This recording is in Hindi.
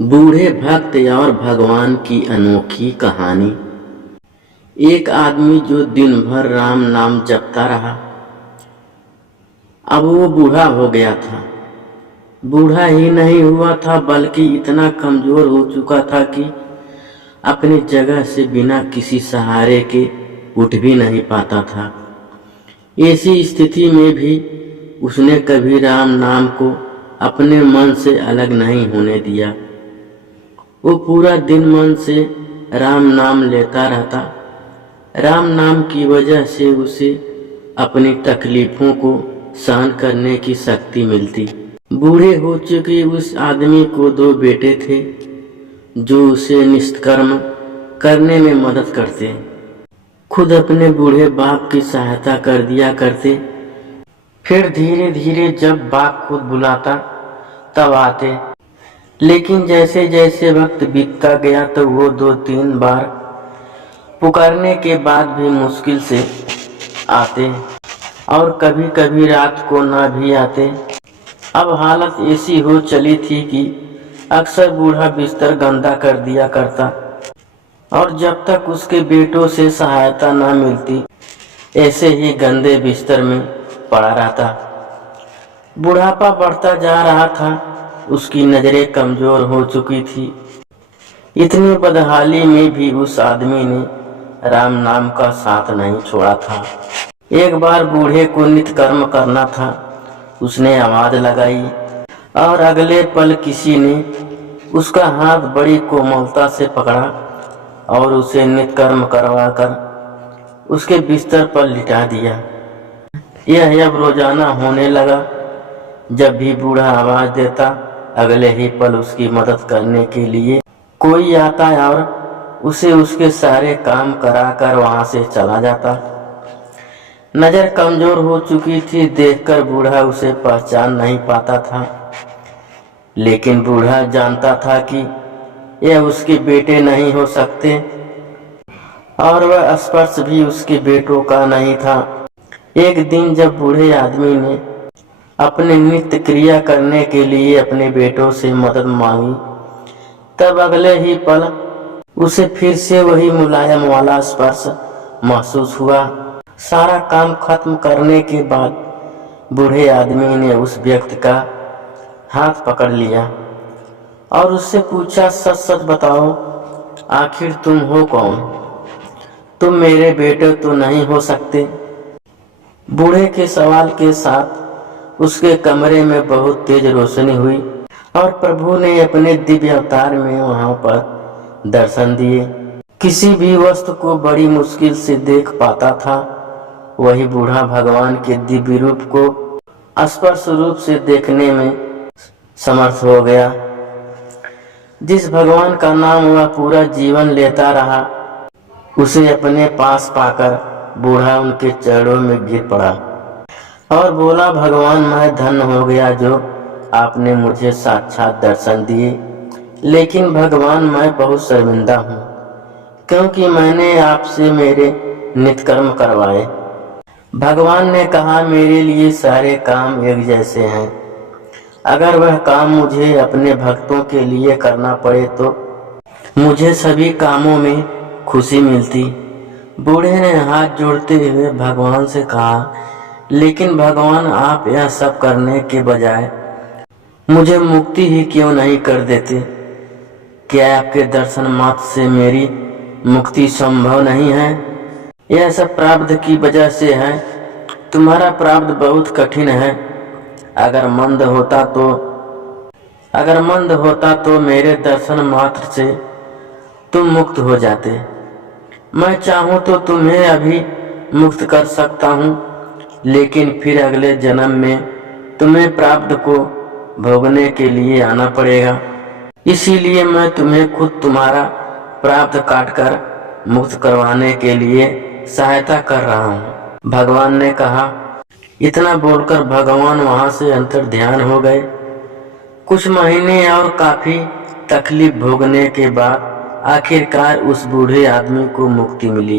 बूढ़े भक्त और भगवान की अनोखी कहानी। एक आदमी जो दिन भर राम नाम जपता रहा, अब वो बूढ़ा हो गया था। बूढ़ा ही नहीं हुआ था बल्कि इतना कमजोर हो चुका था कि अपनी जगह से बिना किसी सहारे के उठ भी नहीं पाता था। ऐसी स्थिति में भी उसने कभी राम नाम को अपने मन से अलग नहीं होने दिया। वो पूरा दिन मन से राम नाम लेता रहता। राम नाम की वजह से उसे अपनी तकलीफों को सहन करने की शक्ति मिलती। बूढ़े हो चुके उस आदमी को 2 बेटे थे जो उसे निष्कर्म करने में मदद करते। खुद अपने बूढ़े बाप की सहायता कर दिया करते। फिर धीरे धीरे जब बाप खुद बुलाता तब आते। लेकिन जैसे जैसे वक्त बीतता गया तो वो 2-3 बार पुकारने के बाद भी मुश्किल से आते और कभी कभी रात को ना भी आते। अब हालत ऐसी हो चली थी कि अक्सर बूढ़ा बिस्तर गंदा कर दिया करता और जब तक उसके बेटों से सहायता ना मिलती ऐसे ही गंदे बिस्तर में पड़ा रहता। बुढ़ापा बढ़ता जा रहा था, उसकी नजरें कमजोर हो चुकी थी। इतनी बदहाली में भी उस आदमी ने राम नाम का साथ नहीं छोड़ा था। एक बार बूढ़े को नित्य कर्म करना था। उसने आवाज लगाई और अगले पल किसी ने उसका हाथ बड़ी कोमलता से पकड़ा और उसे नित्य कर्म करवाकर उसके बिस्तर पर लिटा दिया। यह अब रोजाना होने लगा। जब भी बूढ़ा आवाज देता अगले ही पल उसकी मदद करने के लिए कोई आता और उसे उसके सारे काम कराकर वहां से चला जाता। नजर कमजोर हो चुकी थी, देखकर बूढ़ा उसे पहचान नहीं पाता था। लेकिन बूढ़ा जानता था कि यह उसके बेटे नहीं हो सकते और वह स्पर्श भी उसके बेटों का नहीं था। एक दिन जब बूढ़े आदमी ने अपने नित्य क्रिया करने के लिए अपने बेटों से मदद मांगी तब अगले ही पल उसे फिर से वही मुलायम वाला स्पर्श महसूस हुआ। सारा काम खत्म करने के बाद बूढ़े आदमी ने उस व्यक्ति का हाथ पकड़ लिया और उससे पूछा, सच सच बताओ, आखिर तुम हो कौन? तुम मेरे बेटे तो नहीं हो सकते। बूढ़े के सवाल के साथ उसके कमरे में बहुत तेज रोशनी हुई और प्रभु ने अपने दिव्य अवतार में वहां पर दर्शन दिए। किसी भी वस्तु को बड़ी मुश्किल से देख पाता था, वही बूढ़ा भगवान के दिव्य रूप को स्पर्श रूप से देखने में समर्थ हो गया। जिस भगवान का नाम वह पूरा जीवन लेता रहा, उसे अपने पास पाकर बूढ़ा उनके चरणों में गिर पड़ा और बोला, भगवान मैं धन्य हो गया जो आपने मुझे साक्षात दर्शन दिए। लेकिन भगवान मैं बहुत शर्मिंदा हूँ क्योंकि मैंने आपसे मेरे नित्य कर्म करवाए। भगवान ने कहा, मेरे लिए सारे काम एक जैसे हैं। अगर वह काम मुझे अपने भक्तों के लिए करना पड़े तो मुझे सभी कामों में खुशी मिलती। बूढ़े ने हाथ जोड़ते हुए भगवान से कहा, लेकिन भगवान आप यह सब करने के बजाय मुझे मुक्ति ही क्यों नहीं कर देते? क्या आपके दर्शन मात्र से मेरी मुक्ति संभव नहीं है? यह सब प्रारब्ध की वजह से है। तुम्हारा प्रारब्ध बहुत कठिन है। अगर मंद होता तो मेरे दर्शन मात्र से तुम मुक्त हो जाते। मैं चाहूं तो तुम्हें अभी मुक्त कर सकता हूं, लेकिन फिर अगले जन्म में तुम्हें प्रारब्ध को भोगने के लिए आना पड़ेगा। इसीलिए मैं तुम्हें खुद तुम्हारा प्रारब्ध काटकर मुक्त करवाने के लिए सहायता कर रहा हूँ। भगवान ने कहा। इतना बोलकर भगवान वहां से अंतर ध्यान हो गए। कुछ महीने और काफी तकलीफ भोगने के बाद आखिरकार उस बूढ़े आदमी को मुक्ति मिली।